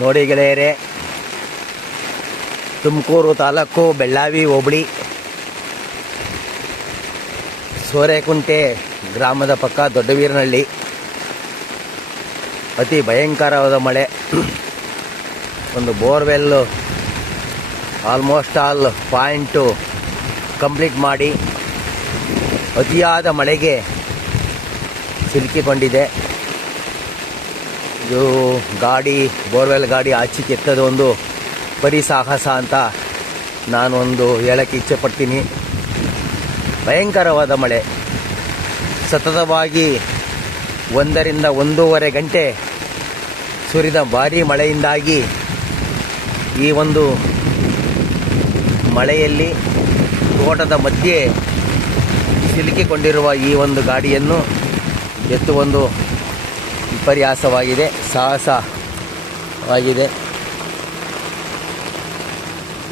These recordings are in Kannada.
ನೋಡಿ ಗೆಳೆಯರೆ, ತುಮಕೂರು ತಾಲೂಕು ಬೆಳ್ಳಾವಿ ಹೋಬಳಿ ಸೋರೆಕುಂಟೆ ಗ್ರಾಮದ ಪಕ್ಕ ದೊಡ್ಡವೀರನಹಳ್ಳಿ ಅತಿ ಭಯಂಕರವಾದ ಮಳೆ. ಒಂದು borewell almost all point complete ಮಾಡಿ ಅತಿಯಾದ ಮಳೆಗೆ ಸಿಲುಕಿಕೊಂಡಿದೆ. ಇದು ಗಾಡಿ, ಬೋರ್ವೆಲ್ ಗಾಡಿ ಆಚೆ ಕೆತ್ತದ ಒಂದು ಪರಿಸಾಹಸ ಅಂತ ನಾನು ಒಂದು ಹೇಳಕ್ಕೆ ಇಚ್ಛೆ ಪಡ್ತೀನಿ. ಭಯಂಕರವಾದ ಮಳೆ, ಸತತವಾಗಿ 1 ರಿಂದ 1.5 ಗಂಟೆ ಸುರಿದ ಭಾರೀ ಮಳೆಯಿಂದಾಗಿ ಈ ಒಂದು ಮಳೆಯಲ್ಲಿ ತೋಟದ ಮಧ್ಯೆ ಸಿಲುಕಿಕೊಂಡಿರುವ ಈ ಒಂದು ಗಾಡಿಯನ್ನು ಎತ್ತುವೊಂದು ವಿಪರ್ಯಾಸವಾಗಿದೆ, ಸಾಹಸವಾಗಿದೆ.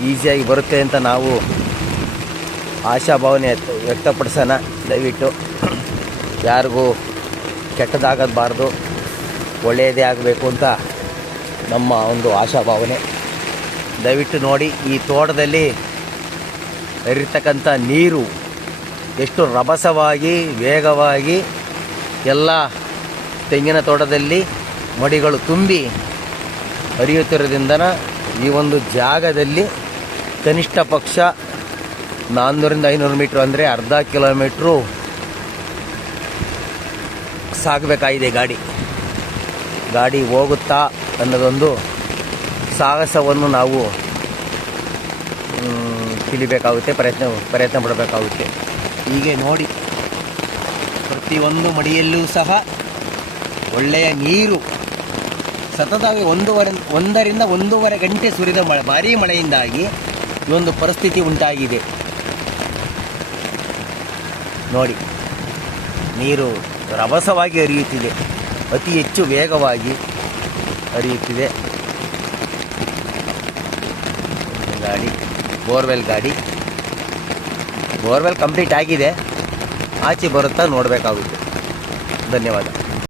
ಈಸಿಯಾಗಿ ಬರುತ್ತೆ ಅಂತ ನಾವು ಆಶಾಭಾವನೆ ವ್ಯಕ್ತಪಡಿಸೋಣ. ದಯವಿಟ್ಟು ಯಾರಿಗೂ ಕೆಟ್ಟದಾಗಬಾರ್ದು, ಒಳ್ಳೆಯದೇ ಆಗಬೇಕು ಅಂತ ನಮ್ಮ ಒಂದು ಆಶಾಭಾವನೆ. ದಯವಿಟ್ಟು ನೋಡಿ, ಈ ತೋಟದಲ್ಲಿ ಹರಿತಕ್ಕಂಥ ನೀರು ಎಷ್ಟು ರಭಸವಾಗಿ ವೇಗವಾಗಿ ಎಲ್ಲ ತೆಂಗಿನ ತೋಟದಲ್ಲಿ ಮಡಿಗಳು ತುಂಬಿ ಹರಿಯುತ್ತಿರೋದ್ರಿಂದ ಈ ಒಂದು ಜಾಗದಲ್ಲಿ ಕನಿಷ್ಠ ಪಕ್ಷ 400 ರಿಂದ 500 ಮೀಟ್ರ್ ಅಂದರೆ ಅರ್ಧ ಕಿಲೋಮೀಟ್ರು ಸಾಗಬೇಕಾಗಿದೆ. ಗಾಡಿ ಹೋಗುತ್ತಾ ಅನ್ನೋದೊಂದು ಸಾಹಸವನ್ನು ನಾವು ತಿಳಿಬೇಕಾಗುತ್ತೆ, ಪ್ರಯತ್ನ ಪಡಬೇಕಾಗುತ್ತೆ. ಹೀಗೆ ನೋಡಿ, ಪ್ರತಿಯೊಂದು ಮಡಿಯಲ್ಲೂ ಸಹ ಒಳ್ಳೆಯ ನೀರು ಸತತವಾಗಿ 1 ರಿಂದ 1.5 ಗಂಟೆ ಸುರಿದ ಭಾರೀ ಮಳೆಯಿಂದಾಗಿ ಈ ಒಂದು ಪರಿಸ್ಥಿತಿ ಉಂಟಾಗಿದೆ. ನೋಡಿ, ನೀರು ರಭಸವಾಗಿ ಹರಿಯುತ್ತಿದೆ, ಅತಿ ಹೆಚ್ಚು ವೇಗವಾಗಿ ಹರಿಯುತ್ತಿದೆ. ಗಾಡಿ ಬೋರ್ವೆಲ್ ಕಂಪ್ಲೀಟ್ ಆಗಿದೆ, ಆಚೆ ಬರುತ್ತಾ ನೋಡಬೇಕಾಗುತ್ತೆ. ಧನ್ಯವಾದ.